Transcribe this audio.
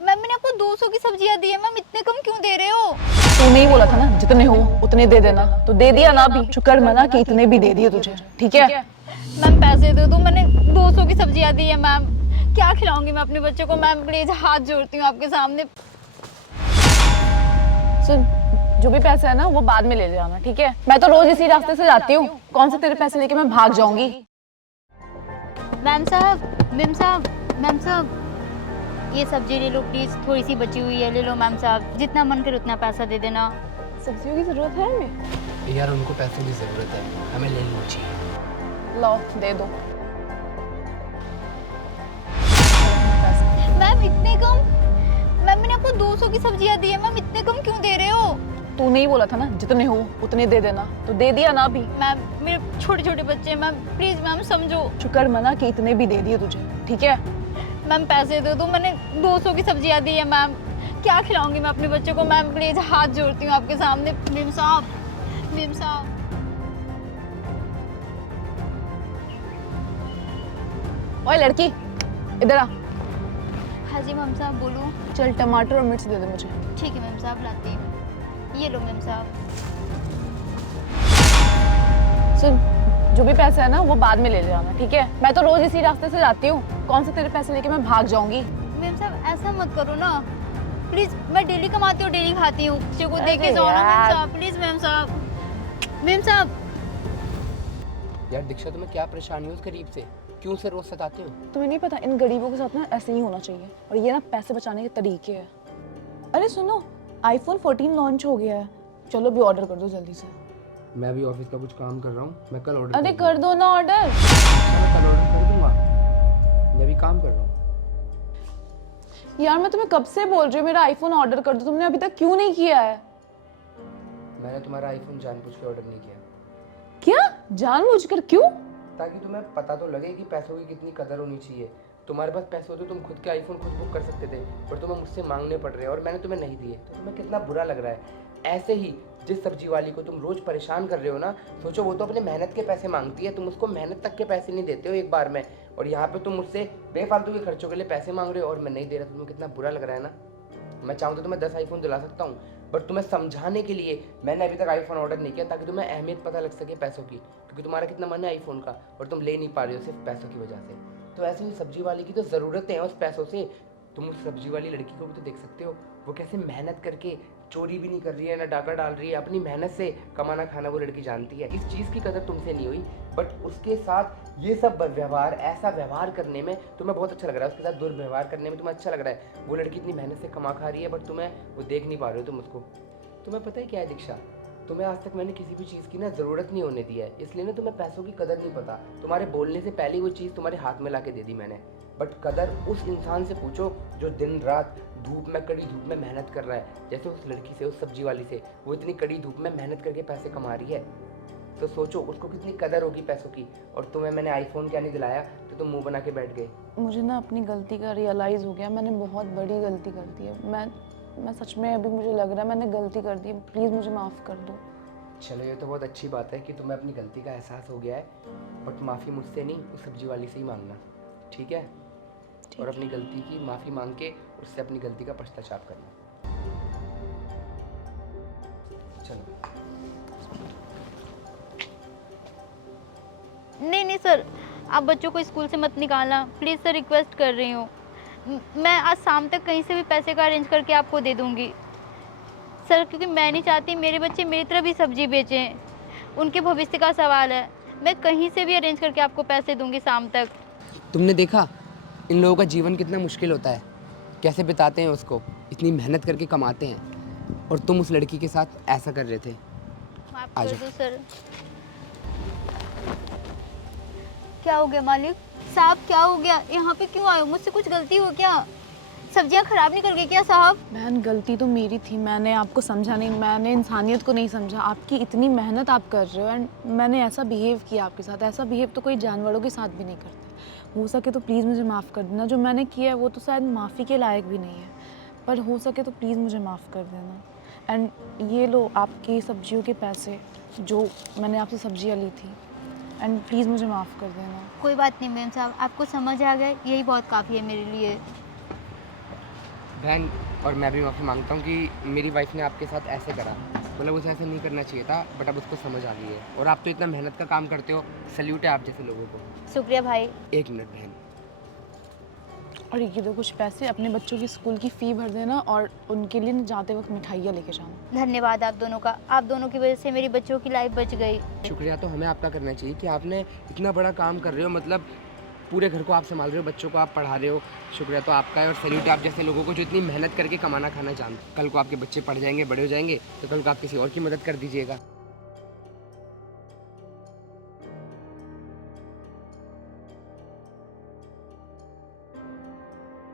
Ma'am मैंने आपको 200 की सब्जियां दी है मैम, इतने कम क्यों दे रहे हो? तू नहीं बोला था ना जितने हो उतने दे देना, तो दे दिया ना। अभी शुक्र मना कि इतने भी दे दिए तुझे, ठीक है? मैम पैसे दे दो, मैंने 200 की सब्जियां दी है मैम। क्या खिलाऊंगी मैं अपने बच्चों को? मैम प्लीज हाथ जोड़ती हूँ आपके सामने। सुन, जो भी पैसा है ना वो बाद में ले जाना, ठीक है? मैं तो रोज इसी रास्ते से जाती हूँ, कौन से तेरे पैसे लेके मैं भाग जाऊंगी? मैम साहब, मैम साहब, मैम साहब, ये सब्जी ले लो प्लीज, थोड़ी सी बची हुई है, ले लो मैम साहब, जितना मन करे उतना पैसा दे देना। सब्जियों की जरूरत है हमें? यार उनको पैसों की ज़रूरत है, हमें ले लेना चाहिए। लो दे दो। मैम इतने कम? मैम मैंने आपको 200 की सब्जियां दी है मैम, इतने कम क्यों दे रहे हो? तू नहीं बोला था ना जितने हो उतने दे देना, तो दे दिया ना। अभी मैम मेरे छोटे छोटे बच्चे हैं मैम, प्लीज मैम समझो। शुक्र मना कि इतने भी दे दिए तुझे, ठीक है? मैम पैसे दे दो, मैंने 200 की सब्जियां दी है मैम। क्या खिलाऊंगी मैं अपने बच्चों को? मैम प्लीज हाथ जोड़ती हूँ आपके सामने। मैम साहब, मैम साहब। ओए लड़की, इधर आ। हाँ जी मैम साहब, बोलो। चल टमाटर और मिर्च दे दे मुझे। ठीक है मैम साहब, लाती हूँ। ये लो मैम साहब। सुन, जो भी पैसा है ना वो बाद में ले जाना, ठीक है? मैं तो रोज इसी रास्ते से जाती हूँ, कौन से तेरे पैसे लेके मैं भाग जाऊंगी? मैम साहब ऐसा मत करो ना प्लीज, मैं डेली कमाती हूँ डेली खाती हूँ, बच्चे को दे के अरे जाओ ना मैम यार। साहब, प्लीज मैम साहब। मैम साहब। यार दीक्षा तुम्हें क्या परेशानी है उस गरीब से? क्यों उसे रोज सताते हो? तुम्हें नहीं पता इन गरीबों के साथ ना ऐसे ही होना चाहिए, और ये ना पैसे बचाने के तरीके हैं। अरे सुनो, आईफोन 14 लॉन्च हो गया है, चलो भी ऑर्डर कर दो जल्दी से। मैं अभी ऑफिस का कुछ काम कर रहा हूँ, मैं कल ऑर्डर अरे कर दो ना ऑर्डर। मैं कल ऑर्डर कर दूंगा, मैं अभी काम कर रहा हूँ। यार मैं तुम्हें कब से बोल रही हूँ मेरा आईफोन ऑर्डर कर दो, तुमने अभी तक क्यों नहीं किया है? मैंने तुम्हारा आईफोन जानबूझ के ऑर्डर नहीं किया, क्या जानबूझकर? क्यों? ताकि तुम्हें पता तो लगे कि पैसों की कितनी कदर होनी चाहिए। तुम्हारे पास पैसे होते तुम खुद के आईफोन खुद बुक कर सकते थे, पर तुम्हें मुझसे मांगने पड़ रहे हैं और मैंने तुम्हें नहीं दिए, तो तुम्हें कितना बुरा लग रहा है। ऐसे ही जिस सब्जी वाली को तुम रोज परेशान कर रहे हो ना, सोचो वो तो अपने मेहनत के पैसे मांगती है, तुम उसको मेहनत तक के पैसे नहीं देते हो एक बार में, और यहाँ पे तुम मुझसे बेफालतू के खर्चों के लिए पैसे मांग रहे हो और मैं नहीं दे रहा। तुम्हें कितना बुरा लग रहा है ना? मैं चाहूँ तो तुम्हें 10 आईफोन दिला सकता हूँ, बट तुम्हें समझाने के लिए मैंने अभी तक आईफोन ऑर्डर नहीं किया, ताकि तुम्हें अहमियत पता लग सके पैसों की, क्योंकि तुम्हारा कितना मन है आईफोन का और तुम ले नहीं पा रहे हो सिर्फ पैसों की वजह से। तो ऐसे ही सब्जी वाली की तो ज़रूरतें हैं उस पैसों से। तुम उस सब्जी वाली लड़की को भी तो देख सकते हो, वो कैसे मेहनत करके, चोरी भी नहीं कर रही है ना डाका डाल रही है, अपनी मेहनत से कमाना खाना वो लड़की जानती है। इस चीज़ की कदर तुमसे नहीं हुई, बट उसके साथ ये सब व्यवहार, ऐसा व्यवहार करने में तुम्हें बहुत अच्छा लग रहा है, उसके साथ दुर्व्यवहार करने में तुम्हें अच्छा लग रहा है। वो लड़की इतनी मेहनत से कमा खा रही है, बट तुम्हें वो देख नहीं पा रहे हो तुम उसको। तुम्हें पता है क्या है दीक्षा, तुम्हें आज तक मैंने किसी भी चीज़ की ना ज़रूरत नहीं होने दी है, इसलिए ना तुम्हें पैसों की कदर नहीं पता। तुम्हारे बोलने से पहले वो चीज़ तुम्हारे हाथ में ला के दे दी मैंने। बट कदर उस इंसान से पूछो जो दिन रात धूप में, कड़ी धूप में मेहनत कर रहा है, जैसे उस लड़की से, उस सब्जी वाली से। वो इतनी कड़ी धूप में मेहनत करके पैसे कमा रही है, तो सोचो उसको कितनी कदर होगी पैसों की। और तुम्हें मैंने आईफोन क्या नहीं दिलाया तो तुम मुंह बना के बैठ गए। मुझे ना अपनी गलती का रियलाइज़ हो गया, मैंने बहुत बड़ी गलती कर दी है। मैं सच में अभी मुझे लग रहा है मैंने गलती कर दी है, प्लीज़ मुझे माफ़ कर दो। चलो ये तो बहुत अच्छी बात है कि तुम्हें अपनी गलती का एहसास हो गया है, बट माफ़ी मुझसे नहीं, उस सब्जी वाली से ही मांगना, ठीक है? और अपनी गलती की माफ़ी मांग के उससे अपनी गलती का पश्चाताप करना। चलो। नहीं नहीं सर, आप बच्चों को स्कूल से मत निकालना प्लीज़ सर, रिक्वेस्ट कर रही हूँ। मैं आज शाम तक कहीं से भी पैसे का अरेंज करके आपको दे दूँगी सर, क्योंकि मैं नहीं चाहती मेरे बच्चे मेरी तरह भी सब्जी बेचें, उनके भविष्य का सवाल है। मैं कहीं से भी अरेंज करके आपको पैसे दूँगी शाम तक। तुमने देखा इन लोगों का जीवन कितना मुश्किल होता है, कैसे बिताते हैं उसको, इतनी मेहनत करके कमाते हैं, और तुम उस लड़की के साथ ऐसा कर रहे थे। माफ आ कर जाओ। दो सर। क्या हो गया मालिक साहब, क्या हो गया? यहाँ पे क्यों आए हो? मुझसे कुछ गलती हो क्या? सब्जियाँ खराब नहीं कर गई क्या साहब? बहन गलती तो मेरी थी, मैंने आपको समझा नहीं, मैंने इंसानियत को नहीं समझा। आपकी इतनी मेहनत आप कर रहे हो एंड मैंने ऐसा बिहेव किया आपके साथ। ऐसा बिहेव तो कोई जानवरों के साथ भी नहीं करते। हो सके तो प्लीज़ मुझे माफ़ कर देना। जो मैंने किया है वो तो शायद माफ़ी के लायक भी नहीं है, पर हो सके तो प्लीज़ मुझे माफ़ कर देना। एंड ये लो आपकी सब्जियों के पैसे, जो मैंने आपसे सब्जियाँ ली थी, एंड प्लीज़ मुझे माफ़ कर देना। कोई बात नहीं मैम साहब, आपको समझ आ गया, यही बहुत काफ़ी है मेरे लिए। बहन, और मैं भी माफ़ी मांगता हूँ कि मेरी वाइफ ने आपके साथ ऐसे करा। मतलब उसे ऐसे नहीं करना चाहिए था, बट अब उसको समझ आ गई है। और आप तो इतना मेहनत का काम करते हो, सल्यूट है आप जैसे लोगों को। शुक्रिया भाई। 1 मिनट बहन। और ये दो कुछ पैसे अपने बच्चों की स्कूल की फ़ी भर देना और उनके लिए न जाते वक्त मिठाइयाँ लेके जाना। धन्यवाद आप दोनों का, आप दोनों की वजह से मेरी बच्चों की लाइफ बच गई। शुक्रिया तो हमें आपका करना चाहिए कि आपने इतना बड़ा काम कर रहे हो, मतलब पूरे घर को आप संभाल रहे हो, बच्चों को आप पढ़ा रहे हो। शुक्रिया तो आपका है, और सैल्यूट आप जैसे लोगों को जो इतनी मेहनत करके कमाना खाना जानते। कल को आपके बच्चे पढ़ जाएंगे, बड़े हो जाएंगे, तो कल को आप किसी और की मदद कर दीजिएगा।